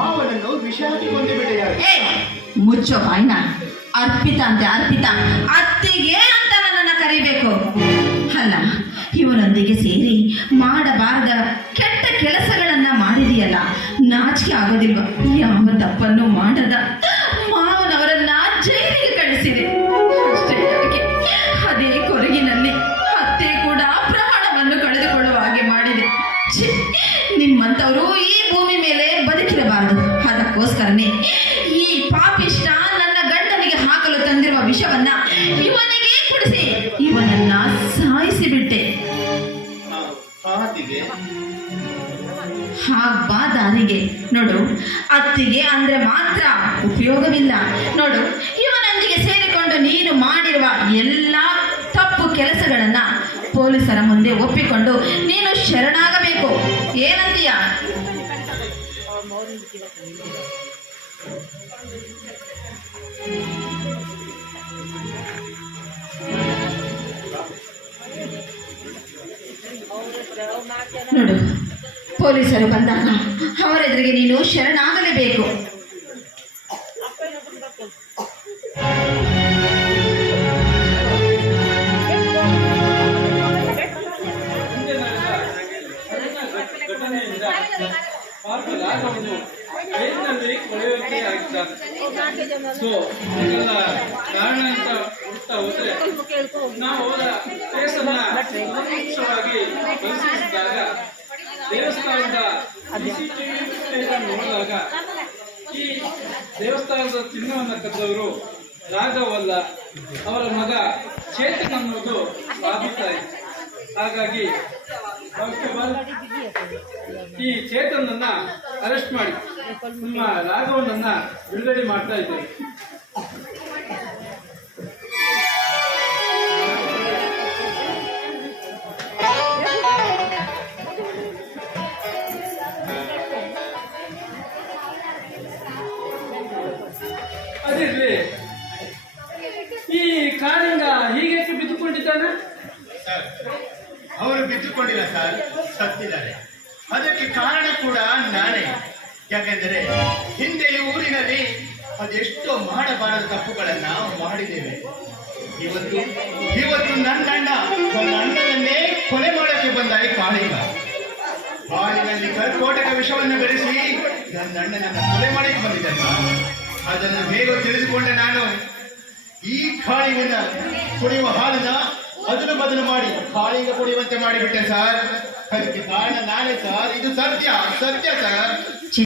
ಮಾವನನ್ನು ಬಿಟ್ಟಿದ್ದಾರೆ ಮುಚ್ಚೋ ಬಾಯ್ನ. ಅರ್ಪಿತ ಅಂತೆ, ಅರ್ಪಿತ. ಅತ್ತಿಗೆ ಅಂತ ನನ್ನನ್ನು ಕರಿಬೇಕು. ಅಲ್ಲ, ಇವರೊಂದಿಗೆ ಸೇರಿ ಮಾಡಬಾರದ ಕೆಟ್ಟ ಕೆಲಸಗಳನ್ನ ಮಾಡಿದೆಯಲ್ಲ, ನಾಚಿಕೆ ಆಗೋದಿಲ್ವ? ಯಾವ ತಪ್ಪನ್ನು ನಿಮ್ಮಂಥವರು ಈ ಭೂಮಿ ಮೇಲೆ ಬದುಕಿರಬಾರದು. ಅದಕ್ಕೋಸ್ಕರನೇ ಈ ಪಾಪಿಷ್ಟ ನನ್ನ ಗಂಡನಿಗೆ ಹಾಕಲು ತಂದಿರುವ ವಿಷವನ್ನ ಇವನಿಗೆ ಕುಡಿಸಿ. ಇವನನ್ನ ಸಾಯಿಸಿ ಬಿಟ್ಟೆ ಹಾದಿಗೆ ಹಾಗ್ಬಾ ದಾರಿಗೆ ನೋಡು ಅತ್ತಿಗೆ ಅಂದ್ರೆ ಮಾತ್ರ ಉಪಯೋಗವಿಲ್ಲ. ನೋಡು ಇವನೊಂದಿಗೆ ಸೇರಿಕೊಂಡು ನೀನು ಮಾಡಿರುವ ಎಲ್ಲಾ ತಪ್ಪು ಕೆಲಸಗಳನ್ನ ಪೊಲೀಸರ ಮುಂದೆ ಒಪ್ಪಿಕೊಂಡು ನೀನು ಶರಣಾಗಬೇಕು ನೋಡು ಪೊಲೀಸರು ಬಂದಾಗ ಅವರೆದುರಿಗೆ ನೀನು ಶರಣಾಗಲೇಬೇಕು. ಪಾಪ ರಾಘವನ್ನು ಕೊಳೆಯೋಕೆ ಆಗಿದ್ದಾರೆ ಸೊ ಇದೆಲ್ಲ ಕಾರಣ ಅಂತ ಹುಡುಕ್ತಾ ಹೋದ್ರೆ ನಾವು ಅವರ ಕೇಸನ್ನ ದೇವಸ್ಥಾನದ ನೋಡಿದಾಗ ಈ ದೇವಸ್ಥಾನದ ಚಿನ್ನವನ್ನು ಕದ್ದವರು ರಾಘವಲ್ಲ, ಅವರ ಮಗ ಚೇತನ್ ಅನ್ನೋದು ಸಾಬೀತಾಯಿತು ಹಾಗಾಗಿ ಕಾನ್ಸ್ಟೇಬಲ್ ಈ ಚೇತನನ್ನ ಅರೆಸ್ಟ್ ಮಾಡಿ. ನಿಮ್ಮ ರಾಘವನನ್ನ ಬಿಡುಗಡೆ ಮಾಡ್ತಾ ಅದಿರ್ಲಿ, ಈ ಕಾರಿಂದ ಹೀಗೆ ಬಿದ್ದುಕೊಂಡಿದ್ದಾನೆ? ಅವರು ಬಿದ್ದುಕೊಂಡಿಲ್ಲ ಸರ್, ಸತ್ತಿದ್ದಾರೆ. ಅದಕ್ಕೆ ಕಾರಣ ಕೂಡ ನಾನೇ. ಯಾಕೆಂದರೆ ಹಿಂದೆ ಈ ಊರಿನಲ್ಲಿ ಅದೆಷ್ಟೋ ಮಾಡಬಾರದ ತಪ್ಪುಗಳನ್ನ ಮಾಡಿದ್ದೇವೆ. ಇವತ್ತು ಇವತ್ತು ನನ್ನ ಅಣ್ಣ ನನ್ನ ಅಣ್ಣನನ್ನೇ ಕೊಲೆ ಮಾಡಕ್ಕೆ ಬಂದ ಈ ಕಾಳಿಂಗ ಹಾಲಿನಲ್ಲಿ ಕರ್ಕೋಟಕ ವಿಷವನ್ನು ಬೆಳೆಸಿ ನನ್ನ ಅಣ್ಣನನ್ನ ಕೊಲೆ ಮಾಡಕ್ಕೆ ಬಂದಿದ್ದಾನೆ ಅದನ್ನು ಹೇಗೋ ತಿಳಿದುಕೊಂಡೆ ನಾನು. ಈ ಕಾಳಿನಿಂದ ಕುಡಿಯುವ ಹಾಲನ್ನ ಅದನ್ನು ಬದಲು ಮಾಡಿ. ಬಾಳಿಗ ಕುಡಿಯುವಂತೆ ಮಾಡಿಬಿಟ್ಟೆ, ಸರ್. ಅದಕ್ಕೆ ಕಾರಣ ನಾನೇ, ಸರ್. ಇದು ಸತ್ಯ ಸತ್ಯ, ಸರ್.